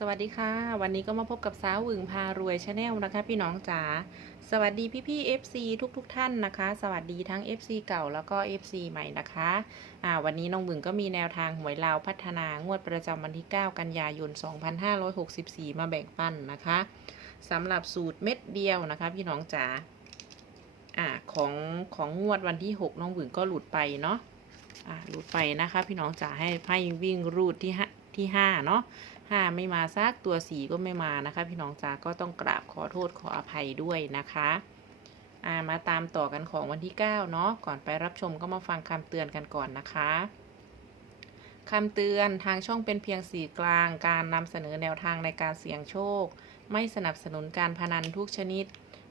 สวัสดีค่ะ วันนี้ก็มาพบกับสาวหวึงพารวยชาแนลนะคะ พี่น้องจ๋าสวัสดีพี่พี่ๆ FC ทุกๆทท่านนะคะ สวัสดีทั้ง FC เก่าแล้วก็ FC ใหม่นะคะอ่าวันนี้น้องหวึงก็มีแนวทางหวยลาวพัฒนางวดประจำวันที่ 9 กันยายน 2564 มาแบ่งปันนะคะสำหรับสูตรเม็ดเดียวนะคะ พี่น้องจ๋าอ่าของของงวดวันที่ 6 น้องหวึงก็หลุดไปเนาะอ่าหลุดไปนะคะ พี่น้องจ๋าให้ให้วิ่งรูดที่ห้าที่5เนาะ ห้าไม่มาซากตัวสีก็ไม่มานะคะ พี่น้องจ๋าก็ต้องกราบขอโทษขออภัยด้วยนะคะอ่ามาตามต่อกันของวันที่ 9 เนาะก่อนไปรับชมก็มาฟังคำเตือนกันก่อนนะคะคำเตือนทางช่องเป็นเพียงสื่อกลาง การนำเสนอแนวทางในการเสี่ยงโชค ไม่สนับสนุนการพนันทุกชนิด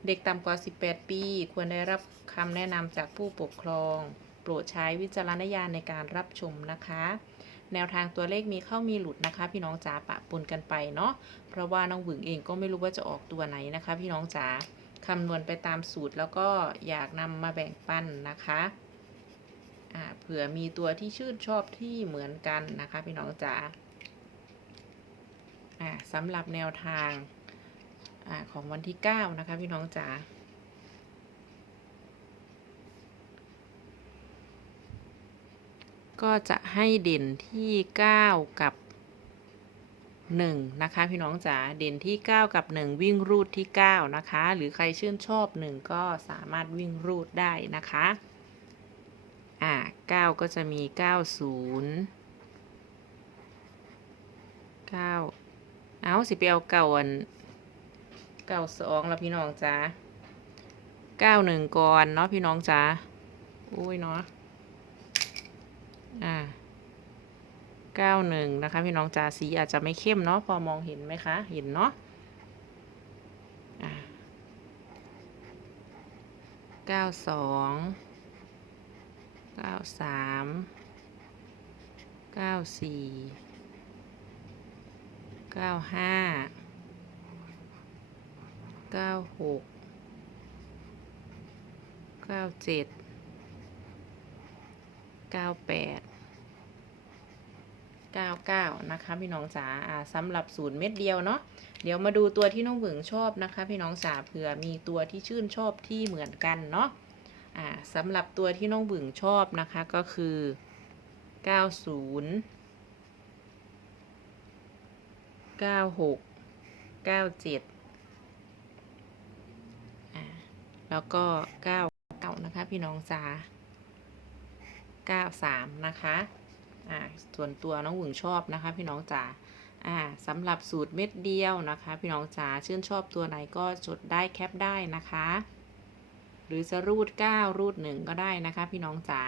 เด็กต่ำกว่า 18 ปี ควรได้รับคำแนะนำจากผู้ปกครอง โปรดใช้วิจารณญาณในการรับชมนะคะ แนวทางตัวเลขมีเข้ามีหลุดนะคะ พี่น้องจ๋าปะปนกันไปเนาะเพราะว่าน้องหวึงเองก็ไม่รู้ว่าจะออกตัวไหนนะคะ พี่น้องจ๋าคำนวณไปตามสูตรแล้วก็อยากนำมาแบ่งปันนะคะอ่าเผื่อมีตัวที่ชื่นชอบที่เหมือนกันนะคะ พี่น้องจ๋าอ่าสำหรับแนวทางอ่าของวันที่ 9 นะคะ พี่น้องจ๋า ก็จะให้เด่นที่ 9 กับ 1 นะคะ พี่น้องจ๋าเด่นที่ 9 กับ 1 วิ่งรูดที่ 9 นะคะ หรือใครชื่นชอบ 1 ก็สามารถวิ่งรูดได้นะคะอ่า9ก็จะมี 90 9 เอาสิไปเอาเก่าอันเก้าสองแล้วพี่น้องจ๋าเก้าหนึ่งก่อนเนาะพี่น้องจ๋าอุ้ยเนาะ 91 นะคะ พี่น้องจาสีอาจจะไม่เข้มเนาะพอมองเห็นไหมคะ เห็นเนาะเก้าสองเก้าสามเก้าสี่เก้าห้าเก้าหกเก้าเจ็ดเก้าแปด 99 นะคะ พี่น้องจ๋าอ่าสำหรับศูนย์เม็ดเดียวเนาะเดี๋ยวมาดูตัวที่น้องหวึงชอบนะคะ พี่น้องจ๋าเผื่อมีตัวที่ชื่นชอบที่เหมือนกันเนาะอ่าสำหรับตัวที่น้องหวึงชอบนะคะก็คือ 90 96 97อ่าแล้วก็9เก้านะคะ พี่น้องจ๋า93 นะคะ อ่าส่วนตัวน้องหวึงชอบนะคะ พี่น้องจ๋าอ่าสำหรับสูตรเม็ดเดียวนะคะ พี่น้องจ๋าชื่นชอบตัวไหนก็จดได้แคปได้นะคะ หรือจะรูด 9 รูด 1 ก็ได้นะคะ พี่น้องจ๋า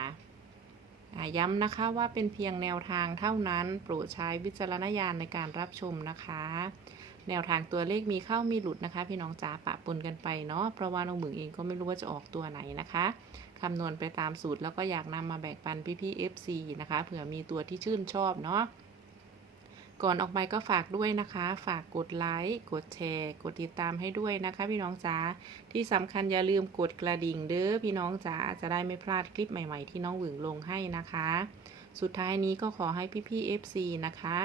อ่าย้ำนะคะว่าเป็นเพียงแนวทางเท่านั้น โปรดใช้วิจารณญาณในการรับชมนะคะ แนวทางตัวเลขมีเข้ามีหลุดนะคะ พี่น้องจ๋าปะปนกันไปเนาะเพราะว่าน้องหมึงเองก็ไม่รู้ว่าจะออกตัวไหนนะคะคำนวณไปตามสูตรแล้วก็อยากนำมาแบ่งปันพี่ๆ FC นะคะเผื่อมีตัวที่ชื่นชอบเนาะก่อนออกไปก็ฝากด้วยนะคะ ฝากกดไลค์ กดแชร์ กดติดตามให้ด้วยนะคะ พี่น้องจ๋า ที่สำคัญอย่าลืมกดกระดิ่งเด้อพี่น้องจ๋าจะได้ไม่พลาดคลิปใหม่ๆ ที่น้องหวึงลงให้นะคะ สุดท้ายนี้ก็ขอให้พี่ๆ FC นะคะ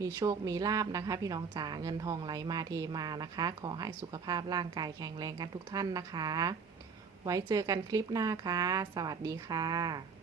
มีโชคมีลาบนะคะ พี่น้องจ๋าเงินทองไหลมาเทมานะคะ ขอให้สุขภาพร่างกายแข็งแรงกันทุกท่านนะคะ ไว้เจอกันคลิปหน้าค่ะ สวัสดีค่ะ